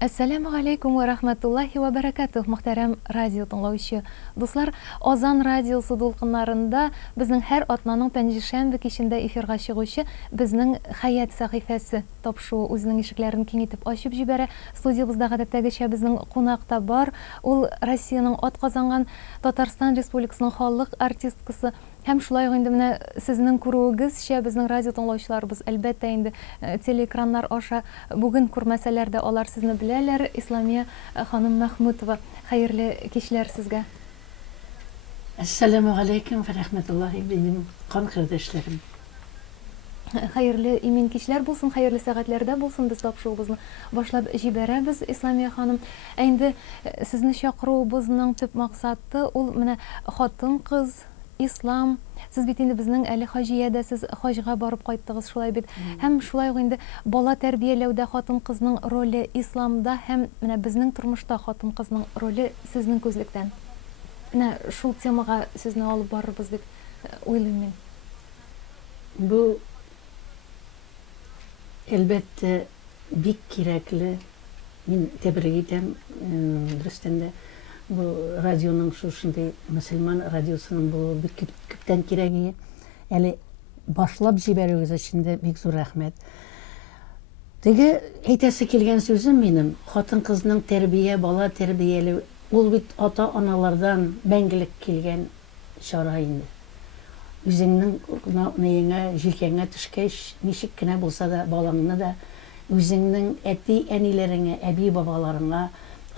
Ассаламу алейкум ва рахматуллахи ва баракатух, мөхтәрәм радио тыңлаучы дуслар. Озан радиосы дулкыннарында безнең һәр атнаның пәнҗешәмбе кичендә эфирга чыгучы безнең Хаят сәхифәсе тапшыру үзенең ишекләрен киңитеп ачып җибәрә. Студиябызда гадәттәгечә безнең кунакта бар. Ул Россиянең атказанган Татарстан Республикасының халык артисткасы. Һәм шулай инде менә сезнең күрүегезчә безнең радио тыңлаучыларыбыз әлбәттә инде телеэкраннар аша бүген күрмәсәләр дә алар сезне беләләр. Исламия ханым Мәхмүтова, хәерле кичләр сезгә. Ассаламу алейкум ва рахматуллахи минем кан кардәшләрем. Хәерле имин кичләр булсын, хәерле сәгатьләрдә булсын. Без тапшыруыбызны башлап җибәрәбез. Исламия ханым, инде сезне чакыруыбызның төп максаты ул менә хатын-кыз, ислам. Сез бит инде безнең әле хаҗиядә, сез хаҗга барып кайттыгыз, шулай бит. Һәм шулай ук инде бала тәрбияләүдә хатын-кызның роле исламда һәм менә безнең тормышта хатын-кызның роле сезнең күзлектән. Менә шул темага сезне алып барырбыз дип уйлыйм мин. Бу әлбәттә бик кирәкле. Мин тәбрик итәм, дөрестән дә бу радионың шушындай мөселман радиосының бу бик күптән кирәге. Әле башлап җибәрүегез өчен дә бик зур рәхмәт. Теге әйтәсе килгән сүзем минем, хатын-кызның тәрбия, бала тәрбияләү, ул бит ата-аналардан мәңгелек килгән чара инде. Үзеңнең нәеңә, җилкәңә төшкәч, ничек кенә булса да балаңны да үзеңнең әти-әниләреңә, әби-бабаларыңа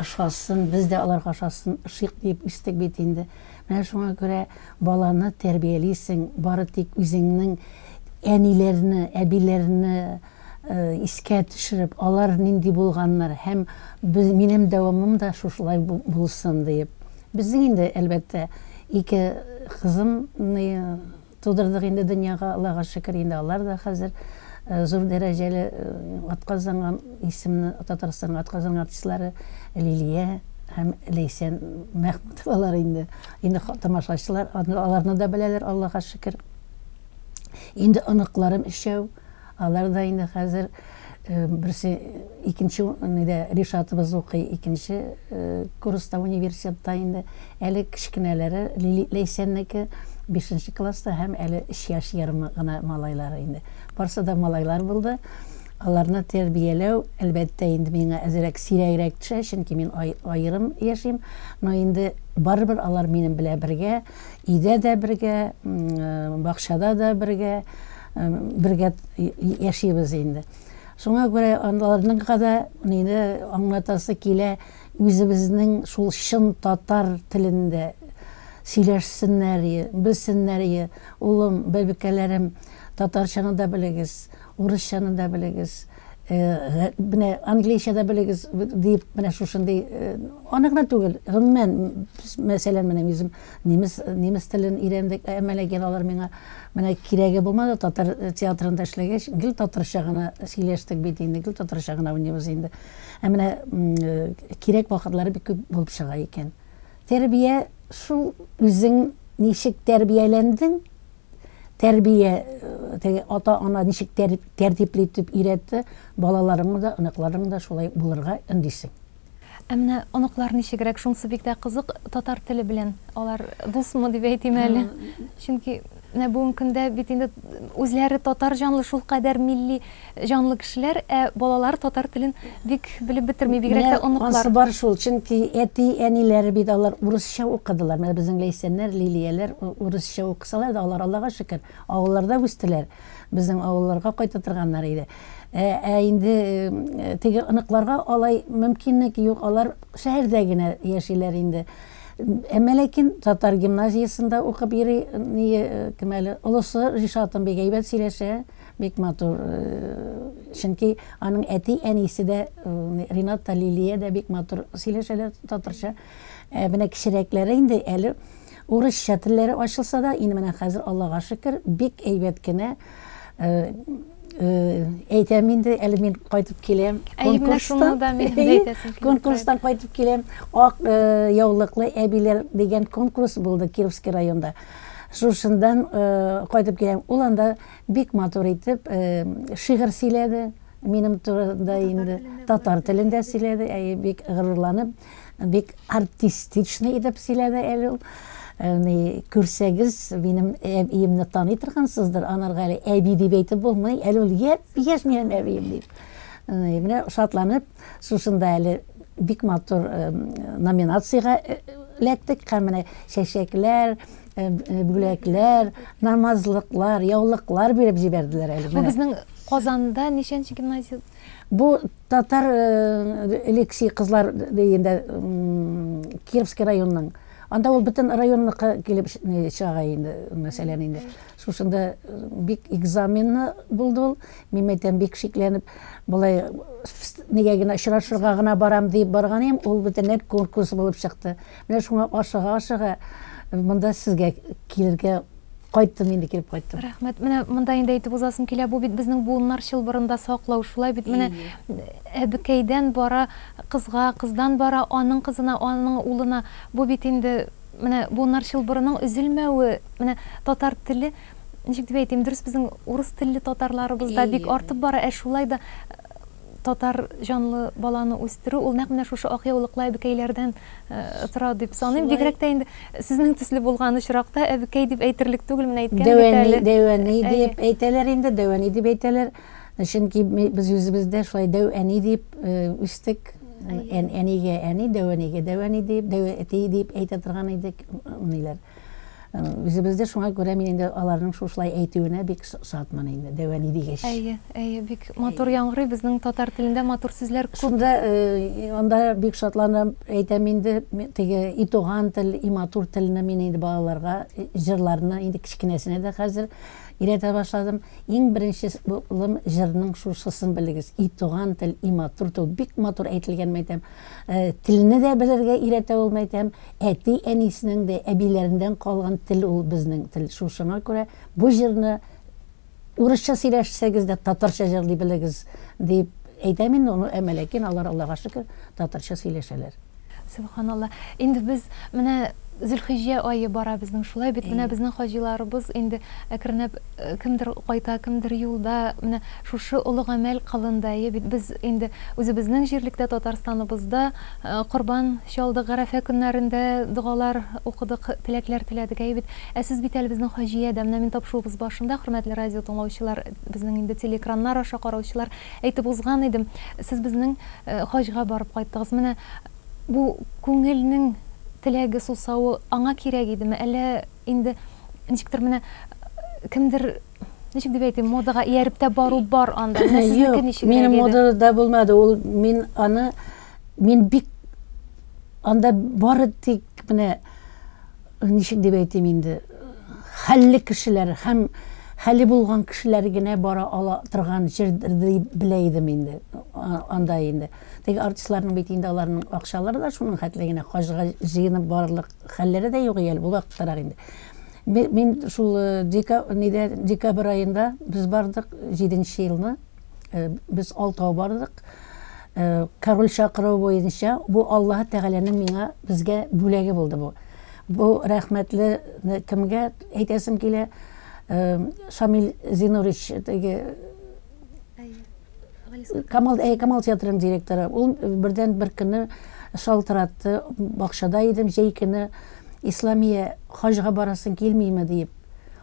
ошасын, без дә аларга ошасын, ошыйк дип үстек бит инде. Менә шуңа күрә баланы тәрбиялисең, бары тик үзеңнең әниләрне, әбиләрне искә төшереп, алар нинди булганнар һәм минем дәвамым да шушылай булсын дип. Безнең инде әлбәттә ике кызымны тудырдык инде дөньяга, Аллага шөкер, инде алар да хәзер зур дәрәҗәле атказанган исемне Татарстанга атказанган артистлары Лилия һәм Лейсән Мәхмүтовалар инде тамашачылар, аларны да беләләр, Аллага шөкер. Инде оныкларым өчәү, алар да инде хәзер берсе икенче Ришатыбыз укый, икенче курста университетта инде, әле кичкенәләре Лейсәннеке 5нче класста һәм әле 3 яшь ярымы гына малайлары инде. Барсы да малайлар булды. Аларны тәрбияләү әлбәттә инде миңа әзрәк сирәгрәк төшә, чөнки мин аерым яшим. Но инде барыбер алар минем белән бергә, өйдә дә бергә, бакчада да бергә яшибез инде. Шуңа күрә аларның да инде аңлатасы килә, үзебезнең шул чын татар телендә сөйләшсеннәр, белсеннәр. Улым, бәбкәләрем, татарчаны да белегез, урысчаны да белегез, менә английча да белегез дип, менә шушындай аныкны түгел, гомумән, мәсәлән, менә үзем немец телен өйрәндек, әмәләгән алар миңа менә кирәге булмады, татар театрында эшләгәч, гел татарча гына сөйләштек бит инде, гел татарча гына уйныйбыз инде. Менә кирәк вакытлары бик күп булып чыга икән. Тәрбия шул үзең ничек тәрбияләндең, тәрбия ата-ана ничек тәртипле итеп өйрәтте, балаларыңны да, оныкларың да шулай булырга өндисең. Менә оныклар ничегрәк, шунысы бик тә кызык, татар теле белән алар дусмы дип әйтим әле. Чөнки менә бүген көндә бит инде үзләре татар җанлы, шул кадәр милли җанлы кешеләр, балалар татар телен бик белеп бетерми, бигрәк тә оныклар. Бар шул, чөнки әти-әниләре бит алар урысча укыдылар. Менә безнең Лейсәннәр, Лилияләр урысча укысалар да, алар Аллага шөкер, авылларда үстеләр. Безнең авылларга кайта торганнар иде. Инде теге оныкларга алай мөмкинлек юк, алар шәһәрдә генә яшиләр инде. Әмма ләкин татар гимназиясында укып йөри, кемәле олысы Ришатын бик әйбәт сөйләшә, бик матур. Чөнки аның әти-әнисе дә, Рината, Лилия дә бик матур сөйләшәләр татарча. Менә кичерәкләре инде әле урысча телләре ачылса да, инде менә хәзер Аллага шөкер, бик әйбәт кенә әйтәм инде, әле мин кайтып киләм конкурстан кайтып киләм. Ак яулыклы әбиләр дигән конкурс булды Кировский районда. Шушындан кайтып киләм. Ул анда бик матур итеп шигырь сөйләде, минем турында инде татар телендә сөйләде, бик гырурланып, бик артистичный итеп сөйләде әле ул. Күрсәгез, минем әбиемне таный торгансыздыр, анарга әле әби дип әйтеп булмый, әле ул яшь минем әбием дип. Менә шатланып, шушында әле бик матур номинацияга эләктек, һәм менә чәчәкләр, бүләкләр, намазлыклар, яулыклар биреп җибәрделәр әле. Бу безнең Казанда ничәнче гимназия? Бу татар Алексей кызлар дигәндә Кировский районның. Анда ул бөтен районныкка килеп чыга инде, мәсәлән инде. Шушында бик экзаменны булды ул. Мин әйтәм, бик шикләнеп, булай нигә генә очрашырга гына барам дип барган идем, ул бөтенләй конкурс булып чыкты. Менә шуңа ашыга монда сезгә килергә кайттым, инде килеп кайттым. Рәхмәт. Менә монда инде әйтеп узасым килә, бу бит безнең буыннар чылбырында саклау, шулай бит менә әбекәйдән бара кызга, кыздан бара аның кызына, аның улына. Бу бит инде менә буыннар чылбырының өзелмәүе, менә татар теле, ничек дип әйтим, дөрес безнең урыс телле татарларыбыз да бик артып бара, шулай да татар жанлы баланы үстерү, ул нәкъ менә шушы акъяулыклы әбекәйләрдән тора дип саныйм. Бигрәк тә инде сезнең төсле булган очракта әбекәй дип әйтерлек түгел, менә әйткән бит әле. Дәвәни дип әйтәләр инде, дәвәни дип әйтәләр. Чөнки без үзебездә шулай дәвәни дип үстек. Әнигә әни, дәвәнигә дәвәни дип, дәвәти дип әйтә торган идек ниләр. Үзебездә шуңа күрә мин инде аларның шушылай әйтүенә бик шатман инде, дәвәни дигәч. Бик матур яңгырый, безнең татар телендә матур сүзләр күп. Шунда анда бик шатланам, әйтәм инде, теге итоган тел, иматур теленә мин инде балаларга җырларны инде кичкенәсенә дә хәзер өйрәтә башладым. Иң беренче булым җырның шушысын белегез. Итоган тел, иматур тел, бик матур әйтелгән мәйтәм. Телне дә белергә өйрәтә ул мәйтәм. Әти әнисенең дә әбиләрендән калган тел ул безнең тел. Шушыңа күрә бу җырны урысча сөйләшсәгез дә татарча җырлый белегез дип әйтәм инде, аны әмәләкин Аллаһка шөкер татарча сөйләшәләр. Субханалла. Инде без менә Зөлхиҗҗә айы бара безнең, шулай бит менә безнең хаҗиларыбыз инде әкренеп кемдер кайта, кемдер юлда, менә шушы олы гамәл кылындайы бит без инде үзебезнең җирлектә Татарстаныбызда Корбан чалдык, Гарәфә көннәрендә дугалар укыдык, теләкләр теләдек бит. Сез бит әле безнең хаҗиядә, менә мин тапшыруыбыз башында, хөрмәтле радио тыңлаучылар, безнең инде телекраннар аша караучылар, әйтеп узган идем, сез безнең хаҗга барып кайттыгыз. Менә бу күңелнең теләге сусауы аңа кирәк идеме, әллә инде ничектер менә кемдер, ничек дип әйтим, модага ияреп тә бару бар анда. Менә сезнеке ничек иде? Минем модада булмады, ул мин бик анда бары тик менә ничек дип әйтим инде, хәлле кешеләр һәм хәле булган кешеләр генә бара ала торган җирдер дип белә идем инде, анда инде. Теге артистларның бит инде аларның акчалары да шуның хәтлегенә хаҗга җыенып барлык хәлләре дә юк әле бу вакытлар инде. Мин шул декабрь айында без бардык 7нче елны, без Алтау бардык. Король чакыруы буенча бу Аллаһ Тәгаләнең миңа безгә бүләге булды бу. Бу рәхмәтле кемгә әйтәсем килә, Шамил Зинурич, теге Камал театрының директоры. Ул бердән бер көнне шалтыратты, бакчада идем, җәй көне, Исламия хаҗга барасың килмиме дип.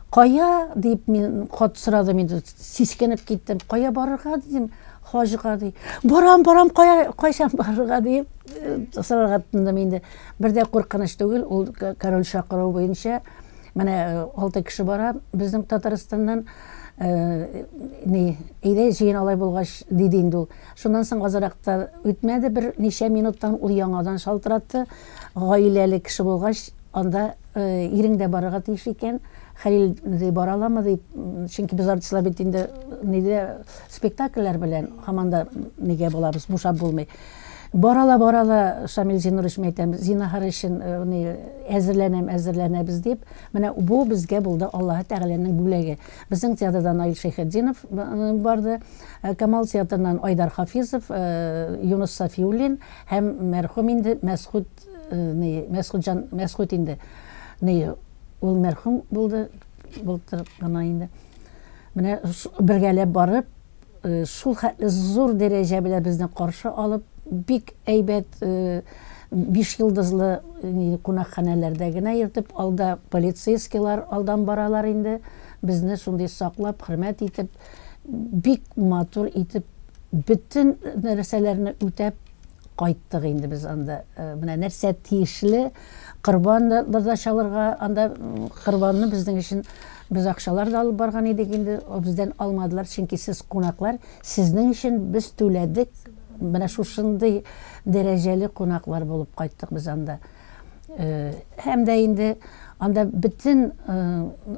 Кая дип мин хат сорадым инде, сискенеп киттем. Кая барырга дидем, хаҗга ди. Барам, кайчан барырга дип сорарга тотындым инде. Бердә куркыныч түгел, ул король чакыруы буенча менә 6 кеше бара безнең Татарстаннан. Әйдә җыен алай булгач диде инде ул. Шуннан соң азракта үтмәде, бер ничә минуттан ул яңадан шалтыратты. Гаиләле кеше булгач, анда ирең дә барырга тиеш икән. Хәлил бара аламы дип, чөнки без артистлар бит инде спектакльләр белән һаманда нигә булабыз, бушап булмый. Барала Шамил Зинурич әйтәм, зинахар өчен әзерләнәбез дип, менә бу безгә булды Аллаһ Тәгаләнең бүләге. Безнең театрдан Аил Шәйхетдинов барды, Камал театрынан Айдар Хафизов, Юнус Сафиуллин һәм мәрхүм инде Мәсгуд инде. Ул мәрхүм булды, булдыр гына инде. Менә бергәләп барып шул хәтле зур дәрәҗә белән безне каршы алып, бик әйбәт 5 йолдызлы кунакханәләрдә генә йөртеп, алда полицейскийлар алдан баралар инде, безне шундый саклап, хөрмәт итеп, бик матур итеп, bütün нәрсәләрне үтәп кайттык инде без анда. Менә нәрсә тиешле, корбаннар да чалырга, анда корбанны безнең өчен biz акчалар да алып барган идек инде, бездән алмадылар, чөнки сез кунаклар, сезнең өчен без түләдек. Менә шушындый дәрәҗәле кунаклар булып кайттык без анда. Һәм дә инде анда bütün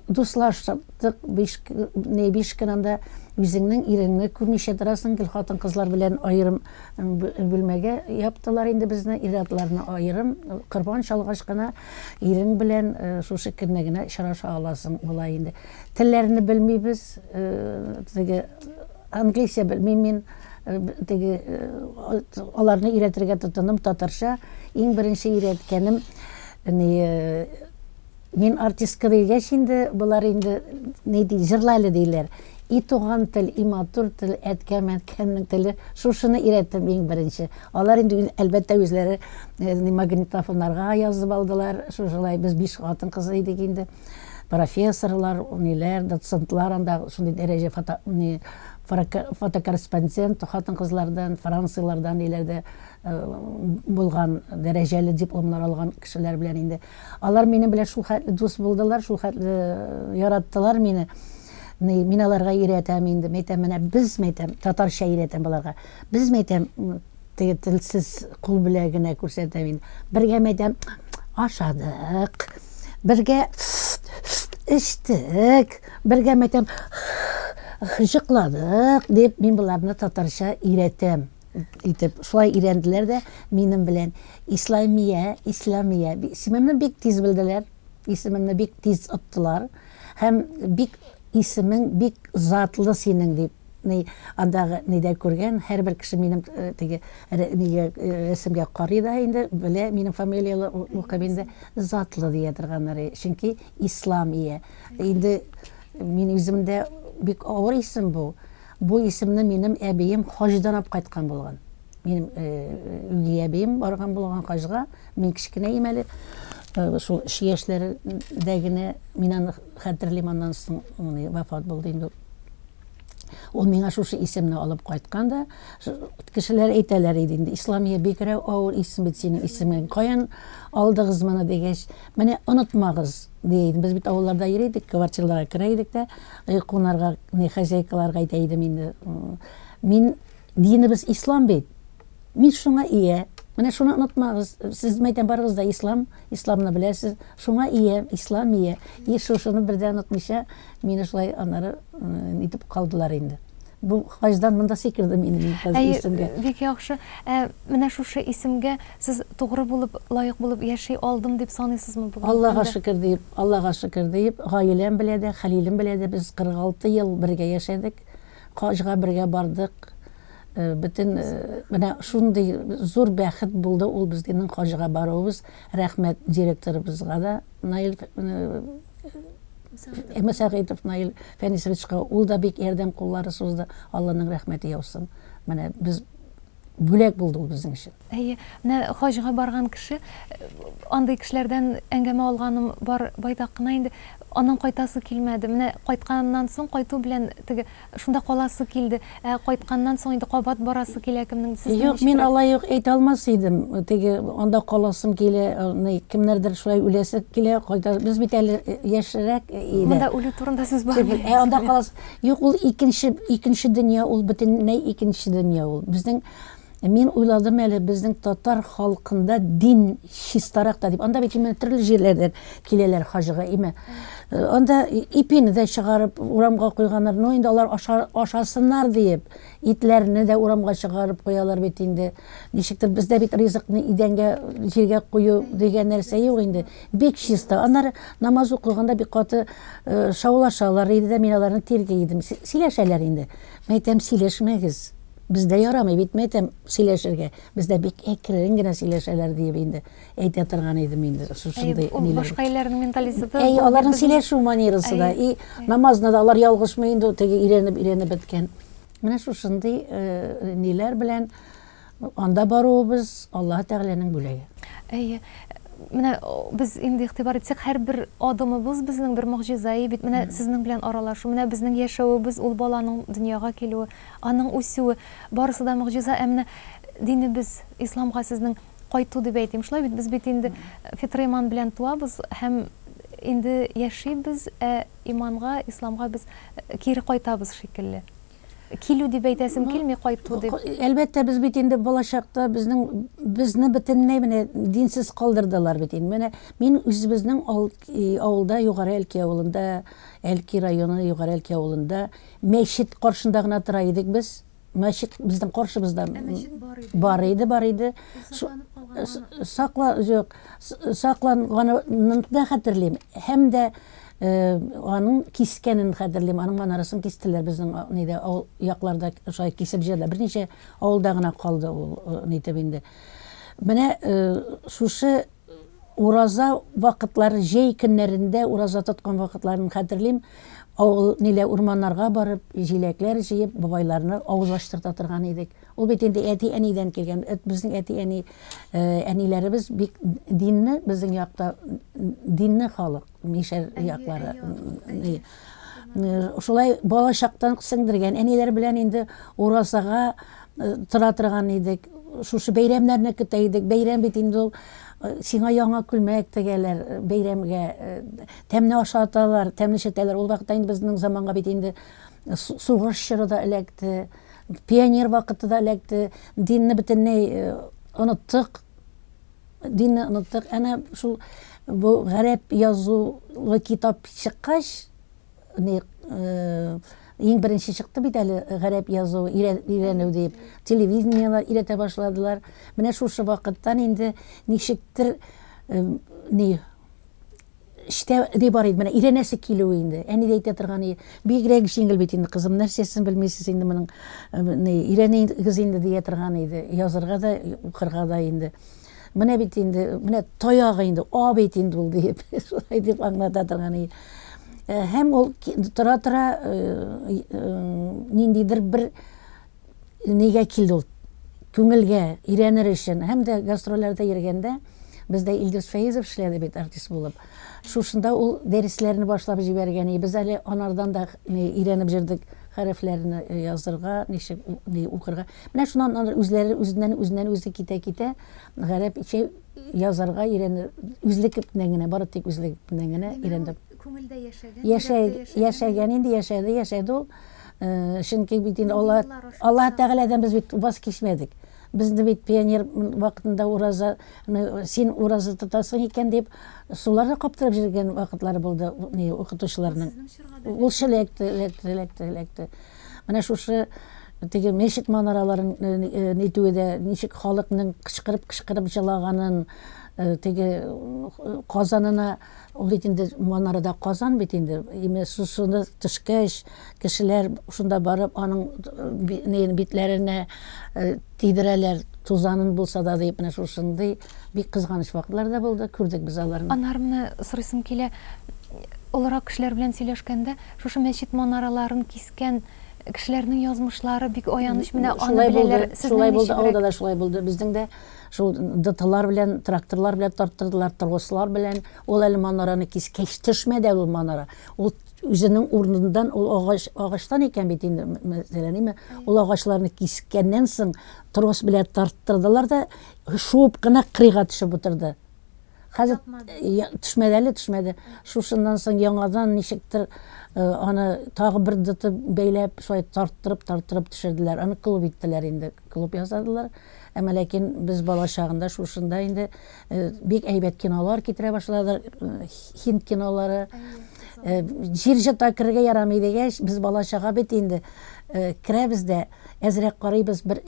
дуслаштык, 5 көн анда үзеңнең иреңне күрмичә торасың, хатын кызлар белән аерым бүлмәгә яптылар инде безне, ир-атларны аерым, корбан чалгач кына ирең белән шушы көнне генә очраша аласың була инде. Телләрне белмибез, теге английча белмим мин, теге аларны өйрәтергә тотындым, татарча. Иң беренче өйрәткәнем мин артистка дигәч инде, булар инде ни ди, җырлайлы диләр. И туган тел, и матур тел, әткәм-әткәмнең теле, шушыны өйрәттем иң беренче. Алар инде әлбәттә үзләре магнитофоннарга язып алдылар. Шушылай без 5 хатын кызы идек инде. Профессорлар, ниләр, доцентлар анда шундый дәрәҗә фотокорреспондент хатын кызлардан, французлардан ниләрдә булган дәрәҗәле дипломнар алган кешеләр белән инде. Алар минем белән шул хәтле дус булдылар, шул хәтле яраттылар мине. Мин аларга өйрәтәм инде, мәйтәм, менә без мәйтәм, татарча өйрәтәм буларга. Без мәйтәм, телсез кул белән генә күрсәтәм инде. Бергә мәйтәм, ашадык, бергә эчтек, бергә мәйтәм, җыкладык дип, мин буларны татарча өйрәтәм. Итеп, шулай өйрәнделәр дә минем белән. Исламия, исемемне бик тиз белделәр, исемемне бик тиз оттылар, һәм бик исемең бик затлы синең дип, андагы нидә күргән, һәрбер кеше минем теге исемгә карый да инде, белә, минем фамилиялы мукабинде затлы дия торганнар, чөнки Исламия. Инде мин үземдә бик авыр исем бу. Бу исемне минем әбием хаҗдан алып кайткан булган. Минем үги әбием барган булган хаҗга, мин кичкенә имәле шул яшьләрдә генә мин аны хәтерлим, аннан соң вафат булды инде. Ул миңа шушы исемне алып кайткан да, кешеләр әйтәләр иде инде, Исламия бигрәк авыр исем бит синең исемең. Каян алдыгыз моны дигәч, менә онытмагыз диде. Без бит авылларда йөридек, квартираларга керә идек дә, кунарга, хозяйкаларга әйтә идем инде. Мин динебез ислам бит. Мин шуңа ия. Менә шуны онытмагыз. Сез мәйтәм барыгыз да исламны беләсез. Шуңа ия, Исламия. И шушыны бердән онытмыйча, мине шулай аннары итеп калдылар инде. Бу хаҗдан монда сикерде минем исемгә. Бик яхшы. Менә шушы исемгә сез тугры булып, лаек булып яши алдым дип саныйсызмы бүген? Аллага шөкер дип, гаиләм белән дә, Хәлилем белән дә без 46 ел бергә яшәдек. Хаҗга бергә бардык. Bütün менә шундый зур бәхет булды ул безнең хаҗга баруыбыз. Рәхмәт директорыбызга да, Наил Мәсәгыйтов Наил Фәнисовичка, ул да бик ярдәм куллары сузды. Алланың рәхмәте яусын. Менә без бүләк булды ул безнең өчен. Менә хаҗга барган кеше, андый кешеләрдән әңгәмә алганым бар байтак кына инде. Аннан кайтасы килмәде. Менә кайтканнан соң кайту белән теге шунда каласы килде. Кайтканнан соң инде кабат барасы килә кемнең сезнең? Юк, мин алай юк әйтә алмас идем. Теге анда каласым килә, кемнәрдер шулай үләсе килә, кайта. Без бит әле яшьрәк иде. Монда үлү турында сүз бар. Анда каласы. Юк, ул икенче дөнья, ул бөтенләй икенче дөнья ул. Безнең Мин уйладым әле безнең татар халкында дин чистарак та дип. Анда бит төрле җирләрдән киләләр хаҗга име. Анда ипине дә чыгарып урамга куйганнар. Ну инде алар ашасыннар дип, итләрне дә урамга чыгарып куялар бит инде. Ничектер бездә бит ризыкны идәнгә, җиргә кую дигән нәрсә юк инде. Бик чиста. Аннары намаз укыганда бик каты шаулашалар иде дә, мин аларны тиргә идем. Сөйләшәләр инде. Мәйтәм, сөйләшмәгез. Бездә ярамый бит, мәйтәм, сөйләшергә. Бездә бик әкрен генә сөйләшәләр дип инде әйтә торган идем инде. Шушындай ниләр. Башка илләрнең менталитеты. Аларның сөйләшү манерасы да. Намазны да алар ялгышмый инде, теге өйрәнеп беткән. Менә шушындый ниләр белән анда баруыбыз Аллаһ Тәгаләнең бүләге. Әйе. Менә без инде игътибар итсәк, һәрбер адымыбыз безнең бер мөгъҗиза бит. Менә сезнең белән аралашу, менә безнең яшәвебез, ул баланың дөньяга килүе, аның үсүе, барысы да мөгъҗиза. Әмма динебез, исламга сезнең кайту дип әйтим. Шулай бит, без бит инде фитр-иман белән туабыз һәм инде яшибез, иманга, исламга без кире кайтабыз шикелле. Килү дип әйтәсем килми, кайту дип. Әлбәттә, без бит инде балачакта безне бөтенләй менә динсез калдырдылар бит инде. Менә мин үзебезнең авылда, Югары Әлки авылында, Әлки районы Югары Әлки авылында мәчет каршында гына тора идек без. Мәчет безнең каршыбызда бар иде. Сакланганын да хәтерлим. Һәм дә аның кискәнен хәтерлим. Аның манарасын кистеләр безнең нидә якларда шулай кисеп җырлар. Берничә авылда гына калды ул нитеп инде. Менә шушы ураза вакытлары, җәй көннәрендә ураза тоткан вакытларын хәтерлим. Авыл нилә урманнарга барып, җиләкләр җыеп, бабайларны авыз ачтырта торган идек. Ул бит инде әти-әнидән килгән. Безнең әти-әни әниләребез бик динне, безнең якта динне халык, мишәр яклары. Шулай балачактан сеңдергән. Әниләр белән инде уразага тора торган идек. Шушы бәйрәмнәрне көтә идек. Бәйрәм бит инде ул сиңа яңа күлмәк тегәләр, бәйрәмгә тәмне ашаталар, тәмне шәтәләр. Ул вакытта инде безнең заманга бит инде сугыш чоры да эләкте, пионер вакыты да эләкте. Динне бөтенләй оныттык. Әнә шул бу гарәп язулы китап чыккач, иң беренче чыкты бит әле гарәп язу өйрәнү дип. Телевидениелар өйрәтә башладылар. Менә шушы вакыттан инде ничектер эштә бар иде. Менә өйрәнәсе килү инде. Әни дә әйтә торган иде. Бигрәк җиңел бит инде, кызым, нәрсәсен белмисез инде моның. Өйрәнегез инде дия торган иде. Язырга да, укырга да инде. Менә бит инде, менә таягы инде, бит инде ул дип, шулай дип аңлата торган иде. Һәм ул тора ниндидер бер нигә килде ул күңелгә өйрәнер өчен. Һәм дә гастрольләрдә йөргәндә бездә Илдус Фәйзов эшләде бит артист булып. Шушында ул дәресләрне башлап җибәргән. Без әле анардан да өйрәнеп җирдек хәрефләрне язырга, ничек укырга. Менә шуннан үзеннән үзе китә гарәп язарга өйрәнер. Үзлекнән генә, бары тик үзлекнән генә өйрәнде. Күңелдә Яшәгән инде, яшәде ул. Чөнки бит инде Аллаһ Тәгаләдән без бит ваз кичмәдек. Безне бит пионер вакытында ураза, син ураза тотасың икән дип, суларда каптырып җиргән вакытлары булды укытучыларның. Ул шәлекте. Менә шушы теге мәчет манараларын нитүдә ничек халыкның кычкырып җылаганын, теге казанына, ул бит инде манарада казан бит инде. Шуны төшкәч, кешеләр шунда барып аның битләренә тидерәләр, тузанын булса да дип, менә шушындый бик кызганыч вакытлар да булды. Күрдек без аларны. Анарны сорыйсым килә. Олырак кешеләр белән сөйләшкәндә, шушы мәчет манараларын кискән кешеләрнең язмышлары бик аяныч. Менә аны беләләр. Шулай булды, алда да шулай булды. Безнең дә шул дытылар белән, тракторлар белән тарттырдылар, торгыслар белән. Ул әле манараны кискәч төшмәде ул манара. Ул үзенең урынындан, ул агачтан икән бит инде, мәсәлән, ул агачларны кискәннән соң трос белән тарттырдылар да, шуып кына кырыйга төшеп утырды. Хәзер төшмәде. Шушыннан соң яңадан ничектер аны тагы бер дыты бәйләп, шулай тарттырып төшерделәр. Аны клуб иттеләр инде, клуб ясадылар. Әмма ләкин без балачагында шушында инде бик әйбәт кинолар китерә башладылар, Һинд кинолары. Җир җыта кергә ярамый дигәч, без балачага бит инде керәбез дә, әзрәк карыйбыз, бер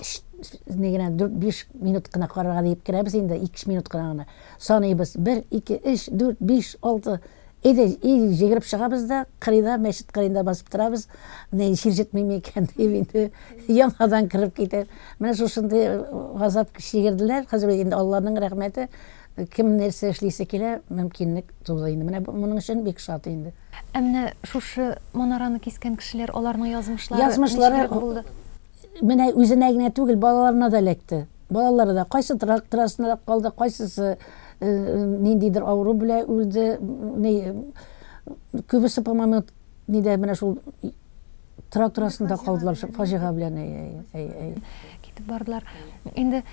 4-5 минут кына карарга дип керәбез инде, 2 минут кына. Саныйбыз 1, 2, 3, 4, 5, 6 җигереп чыгабыз да, кырыйда, мәчет кырыйда басып торабыз. Җир җитмәйме икән дип инде яңадан киреп китә. Менә шушындай газап чигерделәр. Хәзер инде Аллаһның рәхмәте, кем нәрсә эшлисе килә, мөмкинлек туды инде. Менә моның өчен бик шат инде. Менә шушы манараны кискән кешеләр, аларның язмышлары булды. менә үзенә генә түгел, балаларына да эләкте. Балалары да кайсы трактор астында калды, кайсысы ниндидер авыру белән үлде. Күбесе, по-моему, нидә менә шул трактор астында калдылар, фаҗига белән. Китеп бардылар. Инде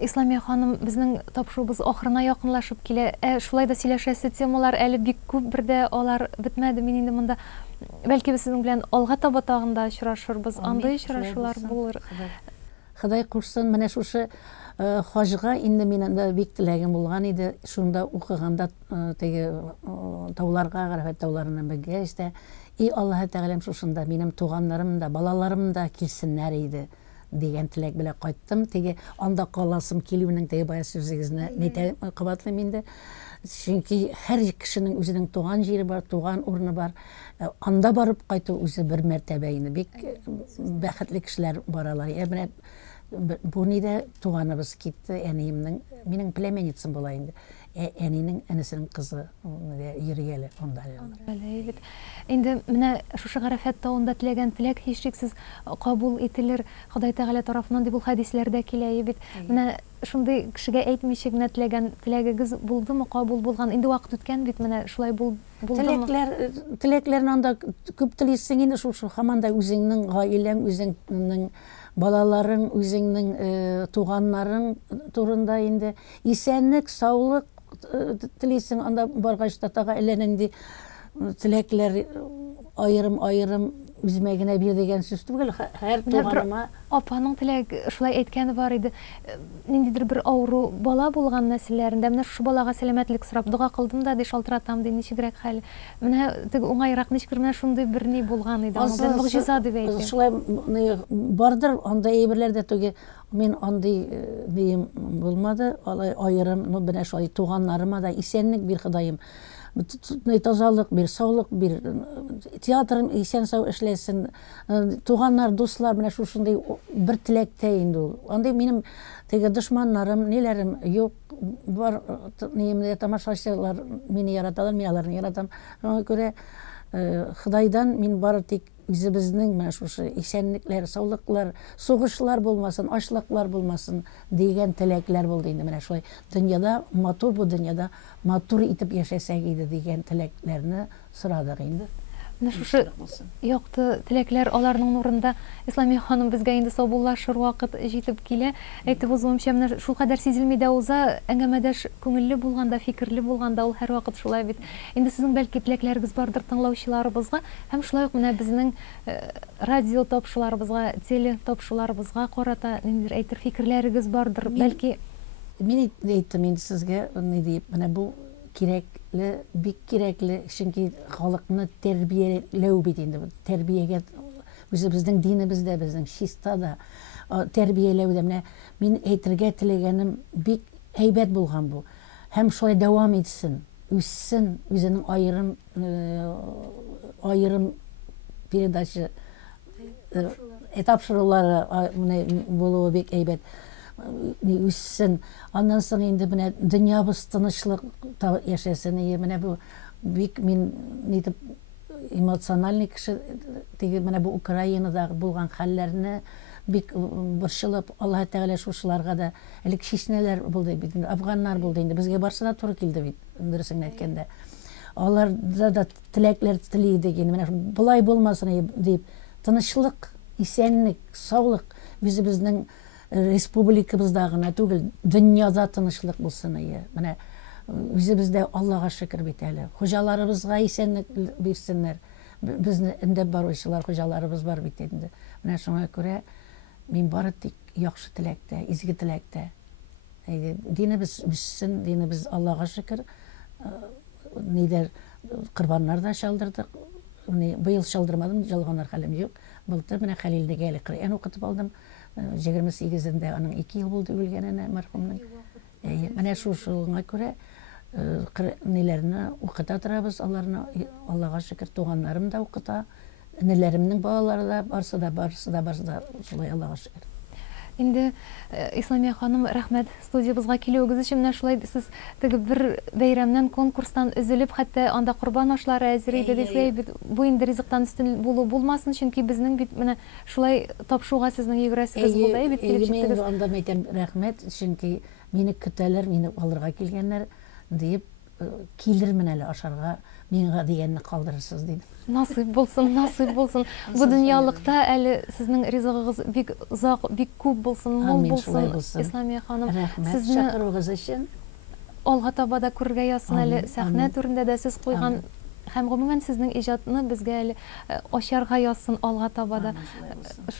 Исламия ханым, безнең тапшырубыз ахырына якынлашып килә. Шулай да сөйләшәсе темалар әле бик күп, бердә алар бетмәде. Мин инде монда бәлки без сезнең белән алга таба тагында очрашырбыз. Андый очрашулар булыр. Ходай кушсын, менә шушы хаҗга инде минем дә бик теләгем булган иде. Шунда укыганда теге тауларга, Гарафат тауларына бергә и Аллаһ Тәгаләм шушында минем туганнарым да, балаларым да килсеннәр иде дигән теләк белән кайттым. Теге анда каласым килүнең теге бая сүзегезне нитә кабатлыйм инде. Чөнки һәр кешенең үзенең туган җире бар, туган урыны бар. Анда барып кайту үзе бер мәртәбә инде. Бик бәхетле кешеләр баралар. Менә бу нидә туганыбыз китте, әниемнең, минем племянницам була инде. Әнинең әнисенең кызы йөргәле анда. Инде менә шушы Гарафат тауында теләгән теләк һичшиксез кабул ителер. Ходай Тәгалә тарафыннан дип ул хәдисләрдә килә бит. Менә шундый кешегә әйтмичә генә теләгән теләгегез булдымы, кабул булган? Инде вакыт үткән бит, менә шулай булдымы? Теләкләрне анда күп телисең инде шушы һаман да үзеңнең гаиләң, үзеңнең балаларың, үзеңнең туганнарың турында инде исәнлек, саулык телисең, анда баргач тага әлләнинди теләкләр айырым үземә генә бир дигән сүз түгел. Һәр туганыма апаның теләк шулай әйткәне бар иде. Ниндидер бер авыру бала булган нәселләрендә, менә шушы балага сәламәтлек сорап дуга кылдым да, ди шалтыратам, ди ничегрәк хәл. Менә теге уңайрак ничектер менә шундый бер ни булган иде. Анда мөгъҗиза дип әйтә. Шулай бардыр, анда әйберләрдә түге мин андый дим булмады. Алай айырым, менә шулай туганнарыма да исәнлек бир Ходаем. Тазалык бир, саулык бир, театрым исән сау эшләсен, туганнар, дуслар, менә шушындай бер теләктә инде ул. Андай минем теге дошманнарым, ниләрем юк, бар ниемдә тамашачылар мине яраталар, мин аларны яратам. Шуңа күрә Худайдан мин бары тик үзебезнең менә шушы исәнлекләр, саулыклар, сугышлар булмасын, ачлыклар булмасын дигән теләкләр булды инде. Менә шулай дөньяда матур, бу дөньяда матур итеп яшәсәк иде дигән теләкләрне сорадык инде. Менә шушы якты теләкләр аларның нурында Исламия ханым безгә инде саубуллашыр вакыт җитеп килә. Әйтеп узуымча, менә шул кадәр сизелми дә уза, әңгәмәдәш күңелле булганда, фикерле булганда ул һәр вакыт шулай бит. Инде сезнең бәлки теләкләрегез бардыр тыңлаучыларыбызга һәм шулай ук менә безнең радио тапшыларыбызга, теле тапшыларыбызга карата ниндидер әйтер фикерләрегез бардыр. Бәлки мин әйттем инде сезгә, ни дип, менә бу кирәкле, бик кирәкле, чөнки халыкны тәрбияләү бит инде. Тәрбиягә үзебезнең динебездә, безнең чиста да тәрбияләүдә менә мин әйтергә теләгәнем бик әйбәт булган бу. Һәм шулай дәвам итсен, үссен, үзенең айырым передача тапшырулары менә булуы бик әйбәт. Үссен. Аннан соң инде менә дөньябыз тынычлыкта яшәсен. Менә бу бик мин нитеп эмоциональный кеше, теге менә бу Украинада булган хәлләрне бик борчылып, Аллаһ Тәгалә шушыларга да элек чечнәләр булды бит, афганнар булды инде. Безгә барсы да туры килде бит, дөресен әйткәндә. Аларда да теләкләр тели иде, менә булай булмасын дип, тынычлык, исәнлек, саулык үзебезнең республикабызда гына түгел, дөньяда тынычлык булсын. Менә үзебездә Аллага шөкер бит әле. Хуҗаларыбызга исәнлек бирсеннәр. Безне индә баручылар хуҗаларыбыз бар бит инде. Менә шуңа күрә мин бары тик яхшы теләктә, изге теләктә. Динебез үссен, динебез Аллага шөкер. Нидер корбаннар да чалдырдык. Быел чалдырмадым, жалганнар хәлем юк. Былтыр менә Хәлилдәге әле Коръән укытып алдым. 28-ндә аның 2 ел булды үлгәненә мәрхүмнең. Менә шушыга күрә ниләрне укыта торабыз, аларны Аллага шөкер туганнарым да укыта, инеләремнең балалары да барсы да шулай Аллага шөкер. Инде Исламия ханым, рәхмәт студиябызга килүегез өчен. Менә шулай сез теге бер бәйрәмнән, конкурстан өзелеп, хәтта анда корбан ашлары әзер иде дисәй, бит бу инде ризыктан үстен булу булмасын, чөнки безнең бит менә шулай тапшуга сезнең йөгрәсегез булды, бит килеп чыктыгыз. Мен анда әйтәм рәхмәт, чөнки мине көтәләр, мине алырга килгәннәр дип, килермен әле ашарга, миңа дигәнне калдырырсыз дидем. Насыйп булсын, насыйп булсын. Бу дөньялыкта әле сезнең ризыгыгыз бик озак, бик күп булсын, мул булсын. Исламия ханым, сезне чакыругыз өчен алга таба да күрергә язсын әле, сәхнә түрендә дә сез куйган һәм гомумән сезнең иҗатны безгә әле ачарга язсын алга таба да.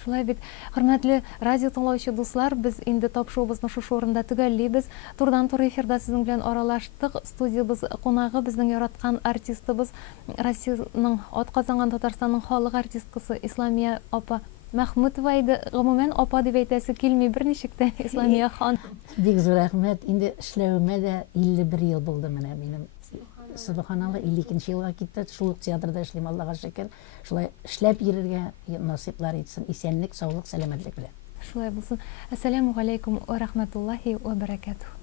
Шулай бит, хөрмәтле радио тыңлаучы дуслар, без инде тапшуыбызны шушы урында төгәллибез. Турыдан-туры эфирда сезнең белән аралаштык. Студиябыз кунагы безнең яраткан артистыбыз, Россиянең атказанган Татарстанның халык артисткасы Исламия апа Мәхмүтова иде. Гомумән апа дип әйтәсе килми берничек тә Исламия ханым. Бик зур рәхмәт. Инде эшләвемә дә 51 ел булды менә минем. Субханалла, 52-нче елга китте. Шул театрда эшлим, Аллага шөкер. Шулай эшләп йөрергә насыйплар итсен. Исәнлек, саулык, сәламәтлек белән. Шулай булсын. Ассаламу алейкум ва рахматуллахи ва баракатух.